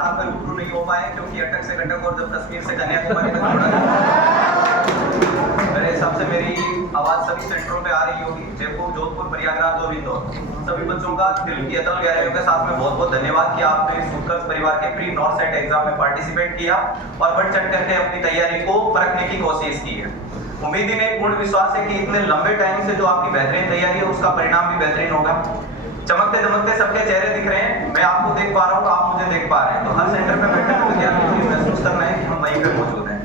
साथ में रूबरू नहीं हो पाए क्योंकि अटक से कटक और जब कश्मीर से कन्याकुमारी तक जोड़ा मेरे हिसाब से मेरी आवाज सभी सेंटरों पे आ रही होगी, जयपुर, जोधपुर, प्रयागराज और इंदौर। सभी बच्चों का दिल की अतल गहराइयों के साथ में बहुत बहुत धन्यवाद कि आपने इस उत्कर्ष परिवार के प्री नॉर्थ सेट एग्जाम में पार्टिसिपेट किया और बढ़ चढ़ करके अपनी तैयारी को परखने की कोशिश की है। उम्मीद ही नहीं, पूर्ण विश्वास है कि इतने लंबे टाइम से जो आपकी बेहतरीन तैयारी है उसका परिणाम भी बेहतरीन होगा। चमकते दमकते सबके चेहरे दिख रहे हैं, मैं आपको देख पा रहा हूँ, आप मुझे देख पा रहे हैं, तो हर सेंटर पे बैठे हुए विद्यार्थी को महसूस करना है कि हम वहीं पे मौजूद हैं।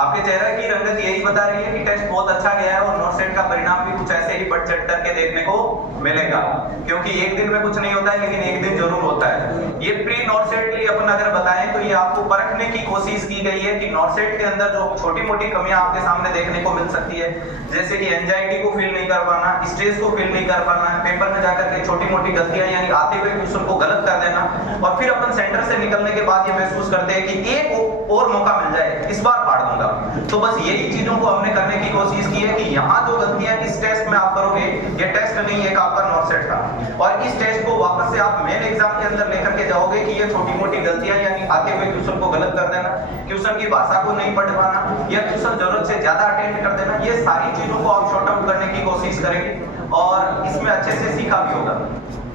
आपके चेहरे की रंगत यही बता रही है कि टेस्ट बहुत अच्छा गया है और नॉर्थ सेट का परिणाम भी कुछ ऐसे ही बढ़ चढ़ करके देखने को मिलेगा, क्योंकि एक दिन में कुछ नहीं होता है लेकिन एक दिन जरूर होता है। ये प्री नॉर्थ सेट के लिए अपन अगर बताएं तो ये आपको परखने की कोशिश की गई है कि नॉर्थ सेट के अंदर जो छोटी मोटी कमियां आपके सामने देखने को मिल सकती है, जैसे कि एंजाइटी को फील नहीं कर पाना, स्ट्रेस को फील नहीं कर पाना, पेपर में जाकर के छोटी मोटी गलतियां यानी आते हुए क्वेश्चन को गलत कर देना, और फिर अपन सेंटर से निकलने के बाद ये महसूस करते हैं कि एक और मौका मिल जाए, इस बार फाड़ दूंगा। तो बस यही चीजों को हमने करने की कोशिश की है कि यहाँ जो गलतियां इस टेस्ट में आप करोगे, ये टेस्ट नहीं एक आपका नॉर्थ सेट था, और इस टेस्ट को वापस से आप मेन एग्जाम के अंदर लेकर के जाओगे कि ये छोटी मोटी गलतियां यानी आते हुए क्वेश्चन को गलत कर देना, क्वेश्चन की भाषा को नहीं पढ़ पाना या क्वेश्चन जरूरत से ज्यादा अटेंड कर देना, ये सारी चीजों को आप शॉर्ट आउट करने की कोशिश करेंगे और इसमें अच्छे से सीखा भी होगा।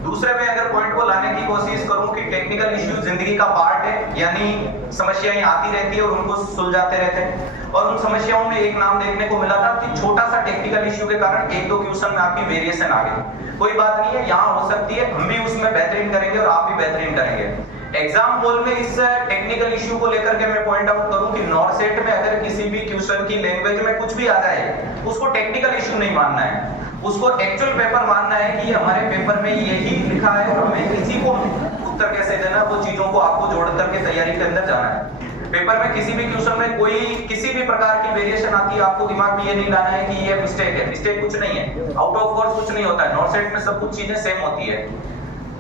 दूसरे में अगर पॉइंट को लाने की कोशिश करूं कि टेक्निकल इश्यू जिंदगी का पार्ट है, यानी समस्याएं आती रहती है और उनको सुलझाते रहते हैं, और उन समस्याओं में एक नाम देखने को मिला था कि छोटा सा टेक्निकल इश्यू के कारण एक दो क्वेश्चन में आपकी वेरिएशन आ गई। कोई बात नहीं है, यहाँ हो सकती है, हम भी उसमें बेहतरीन करेंगे और आप भी बेहतरीन करेंगे। एग्जाम हॉल में इस टेक्निकल इश्यू को लेकर के मैं पॉइंट आउट करूं कि नॉर्थ सेट में अगर किसी भी क्वेश्चन की लैंग्वेज में कुछ भी आ जाए उसको टेक्निकल इश्यू नहीं मानना है, उसको एक्चुअल पेपर मानना है कि हमारे पेपर में यही लिखा है और हमें इसी को उत्तर कैसे देना, वो चीजों को आपको जोड़ करके तैयारी के अंदर जाना है। पेपर में किसी भी क्वेश्चन में कोई किसी भी प्रकार की वेरिएशन आती है, आपको दिमाग में ये नहीं लाना है कि ये मिस्टेक है, मिस्टेक कुछ नहीं है, आउट ऑफ कोर्स कुछ नहीं होता है, नॉर्थ सेट में सब कुछ चीजें सेम होती है।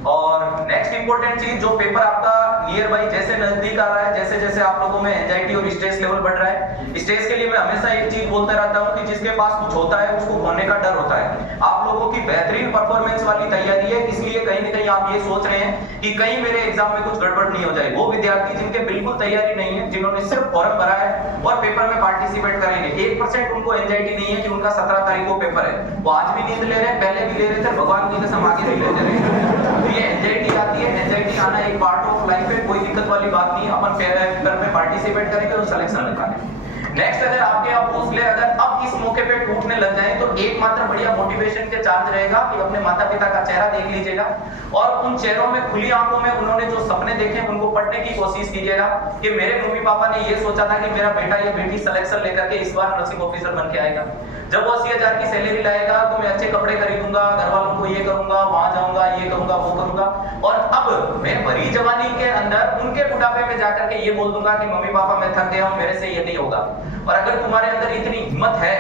और नेक्स्ट इंपॉर्टेंट चीज, जो पेपर आपका नियर बाई जैसे नजदीक आ रहा है, जैसे जैसे आप लोगों में एंजाइटी और स्ट्रेस लेवल बढ़ रहा है, स्ट्रेस के लिए मैं हमेशा एक चीज बोलता रहता हूं कि जिसके पास कुछ होता है उसको खोने का डर होता है। आप लोगों की बेहतरीन परफॉर्मेंस वाली तैयारी है, इसलिए कहीं ना कहीं आप ये सोच रहे हैं कि कहीं मेरे एग्जाम में कुछ गड़बड़ नहीं हो जाए। वो विद्यार्थी जिनके बिल्कुल तैयारी नहीं है, जिन्होंने सिर्फ फॉर्म भरा है और पेपर में पार्टिसिपेट करेंगे, 1% उनको एंजाइटी नहीं है कि उनका 17 तारीख को पेपर है, वो आज भी नींद ले रहे हैं, पहले भी ले रहे थे, भगवान की कसम आगे भी लेते रहेंगे। तो ये एंजाइटी आती है, एंजाइटी आना एक पार्ट ऑफ लाइफ है, कोई दिक्कत वाली बात नहीं है, अपन पेपर में पार्टिसिपेट करेंगे और सिलेक्शन निकालेंगे। नेक्स्ट, अगर आपके आप हौसले अगर अब इस मौके पे टूटने लग जाएं तो एकमात्र बढ़िया मोटिवेशन के चार्ज रहेगा कि अपने माता पिता का चेहरा देख लीजिएगा और उन चेहरों में खुली आंखों में उन्होंने जो सपने देखे उनको पढ़ने की कोशिश कीजिएगा कि मेरे मम्मी पापा ने ये सोचा था कि मेरा बेटा या बेटी सिलेक्शन लेकर के इस बार नर्सिंग ऑफिसर बन के आएगा, जब वो 80,000 की सैलरी लाएगा तो मैं अच्छे कपड़े खरीदूंगा, घर वालों को ये करूंगा, वहां जाऊंगा, ये करूंगा, वो करूंगा, और अब मैं भरी जवानी के अंदर उनके बुढ़ापे में जाकर के ये बोल दूंगा कि मम्मी पापा मैं थक गया हूं, मेरे से ये नहीं होगा। और अगर तुम्हारे अंदर इतनी हिम्मत है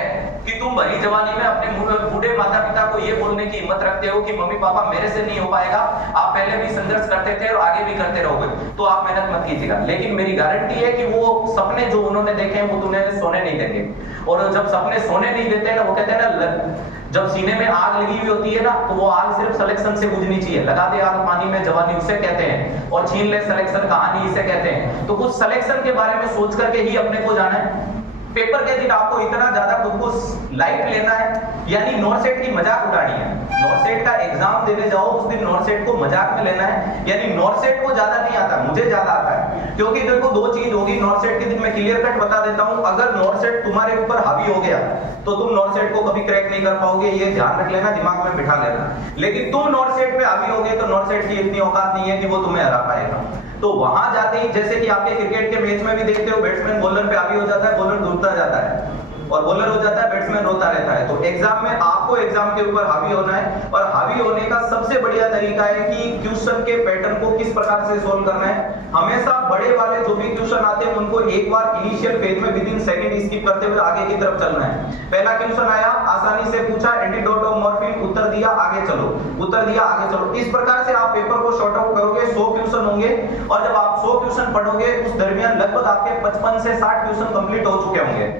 कि तुम भरी जवानी में अपने बूढ़े माता पिता को ये बोलने की हिम्मत रखते हो कि मम्मी पापा मेरे से नहीं हो पाएगा, आप पहले भी संघर्ष करते थे और आगे भी करते रहोगे, तो आप मेहनत मत कीजिएगा, लेकिन मेरी गारंटी है कि वो सपने जो उन्होंने देखे हैं वो तुम्हें सोने नहीं देंगे। और जब सपने सोने नहीं देते हैं ना, वो कहते हैं ना, जब सीने में आग लगी हुई होती है ना, तो वो आग सिर्फ सिलेक्शन से बुझनी चाहिए, लगा दे आग पानी में जवानी उसे कहते हैं, और छीन ले सिलेक्शन कहानी इसे कहते हैं। तो कुछ सिलेक्शन के बारे में सोच करके ही अपने को जाना है। पेपर के दिन आपको इतना ज्यादा खुद को लाइट लेना है, यानी नॉर्थ सेट की मजाक उड़ानी है। नॉर्थ सेट का एग्जाम देने जाओ उस दिन नॉर्थ सेट को मजाक में लेना है, यानी नॉर्थ सेट को ज्यादा नहीं आता, मुझे ज्यादा आता है, क्योंकि देखो दो चीज होगी नॉर्थ सेट के दिन, मैं क्लियर कट बता देता हूं, अगर नॉर्थ सेट तुम्हारे ऊपर हावी हो गया तो तुम नॉर्थ सेट को कभी क्रैक नहीं कर पाओगे, ये ध्यान रख लेना, दिमाग में बिठा लेना। लेकिन तुम नॉर्थ सेट पे हावी हो गए तो नॉर्थ सेट की इतनी औकात नहीं है कि वो तुम्हें हरा पाएगा। तो वहां जाते ही, जैसे कि आपके क्रिकेट के मैच में भी देखते हो, बैट्समैन बॉलर पे हावी हो जाता है, बॉलर डूबता जाता है, और बॉलर हो जाता है, बैट्समैन रोता रहता है। तो एग्जाम में आपको एग्जाम के ऊपर हावी होना है, और हावी होने का सबसे बढ़िया तरीका है कि क्वेश्चन के पैटर्न को किस प्रकार से सोल्व करना है। हमेशा बड़े वाले जो भी क्वेश्चन आते हैं उनको एक बार इनिशियल फेज में विद इन सेकंड स्किप करते हुए आगे की तरफ चलना है। पहला क्वेश्चन आया, आसानी से पूछा, एंटीडोट ऑफ मॉर्फिन, उत्तर दिया, आगे चलो, उत्तर दिया, आगे चलो। इस प्रकार से आप पेपर को शॉर्ट आउट करोगे, 100 क्वेश्चन होंगे, और जब आप 100 क्वेश्चन पढ़ोगे उस दरमियान लगभग आपके 55 से 60 क्वेश्चन कंप्लीट हो चुके होंगे।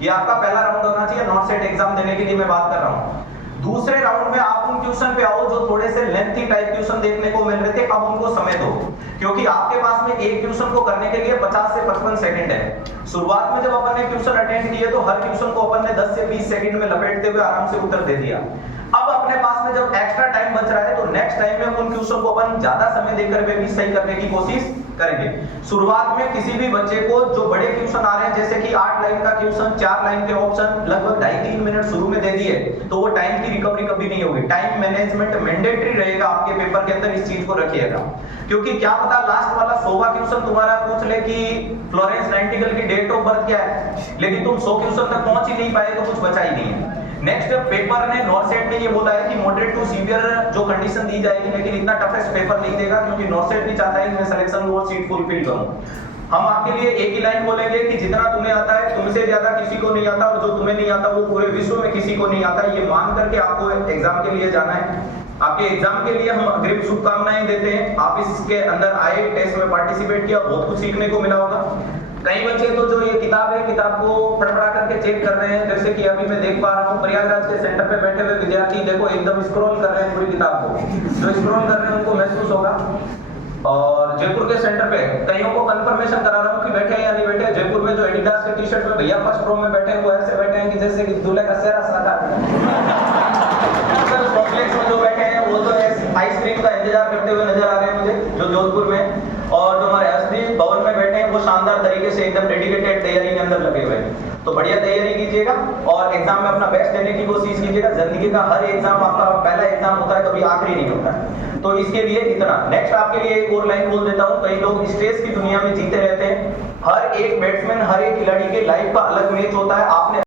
ये आपका पहला राउंड होना चाहिए नॉर्थ सेट एग्जाम देने के लिए मैं बात कर रहा हूं। दूसरे राउंड में आप आप उन ट्यूशन पे आओ जो थोड़े से लेंथी टाइप ट्यूशन देखने को मिल रहे थे, अब उनको समय दो, क्योंकि आपके पास में एक ट्यूशन को करने के लिए 50 से 55 सेकंड है। शुरुआत में जब अपन ने ट्यूशन अटेंड किए तो हर ट्यूशन को अपन ने 10 से 20 सेकंड में लपेटते हुए आराम से उत्तर दे दिया। अब अपने पास में जब एक्स्ट्रा टाइम बच रहा है तो नेक्स्ट टाइम में उन ट्यूशन को अपन ज्यादा समय देकर भी सही करने की कोशिश करेंगे। शुरुआत में किसी भी बच्चे को जो बड़े ट्यूशन आ रहे हैं, जैसे कि 8 लाइन का ट्यूशन, 4 लाइन के ऑप्शन, लगभग 2.5-3 मिनट शुरू में दे दिए, तो वो टाइम की रिकवरी कभी नहीं होगी। टाइम मैनेजमेंट मैंडेटरी रहेगा आपके पेपर के अंदर, इस चीज को रखिएगा, क्योंकि क्या पता लास्ट वाला 100वां क्वेश्चन तुम्हारा पूछ ले कि फ्लोरेंस नाइटिंगेल की डेट ऑफ बर्थ क्या है, लेकिन तुम 100 क्वेश्चन तक पहुंच ही नहीं पाए तो कुछ बचा ही नहीं है। नेक्स्ट पेपर ने नॉर्सेट ने ये बोला है कि मॉडरेट टू सीवियर जो कंडीशन दी जाएगी, लेकिन इतना टफेस्ट पेपर नहीं देगा, क्योंकि नॉर्सेट भी चाहता है कि मैं सिलेक्शन और सीट फुलफिल करूं। हम आपके लिए एक ही लाइन बोलेंगे कि जितना तुम्हें आता है तुमसे ज्यादा किसी को नहीं आता, और जो तुम्हें नहीं आता वो पूरे विश्व में किसी को नहीं आता, ये मान करके आपको एग्जाम के लिए जाना है। आपके एग्जाम के लिए हम अग्रिम शुभकामनाएं देते हैं। आप इसके अंदर आए, टेस्ट में पार्टिसिपेट किया, बहुत कुछ सीखने को मिला होगा। कई बच्चे तो जो ये किताब है, किताब को पढ़ करके चेक कर रहे हैं, जैसे कि अभी मैं देख पा रहा हूँ प्रयागराज के सेंटर पे बैठे हुए विद्यार्थी देखो एकदम स्क्रॉल कर रहे हैं पूरी किताब को। जो स्क्रॉल कर रहे हैं उनको महसूस होगा। और जयपुर के सेंटर पे कईयों को कंफर्मेशन करा रहा हूँ कि बैठे हैं या नहीं बैठे। जयपुर में जो एडिडास के टी-शर्ट में भैया फर्स्ट रो में बैठे हैं, वो ऐसे बैठे हैं कि जैसे कि दूल्हे का सेहरा सका। कॉम्प्लेक्स में जो बैठे हैं वो तो आइसक्रीम का इंतजार करते हुए नजर आ रहे हैं मुझे, जो जोधपुर में। और जो हमारे हस्ती भवन में बैठे हैं वो शानदार तरीके से एकदम डेडिकेटेड तैयारी के अंदर लगे हुए हैं। तो बढ़िया तैयारी कीजिएगा और एग्जाम में अपना बेस्ट देने की कोशिश कीजिएगा। जिंदगी का हर एग्जाम आपका पहला एग्जाम होता है, कभी आखिरी नहीं होता है। तो इसके लिए इतना। नेक्स्ट आपके लिए एक और लाइन बोल देता हूँ। कई लोग स्ट्रेस की दुनिया में जीते रहते हैं। हर एक बैट्समैन, हर एक खिलाड़ी के लाइफ का अलग मैच होता है। आपने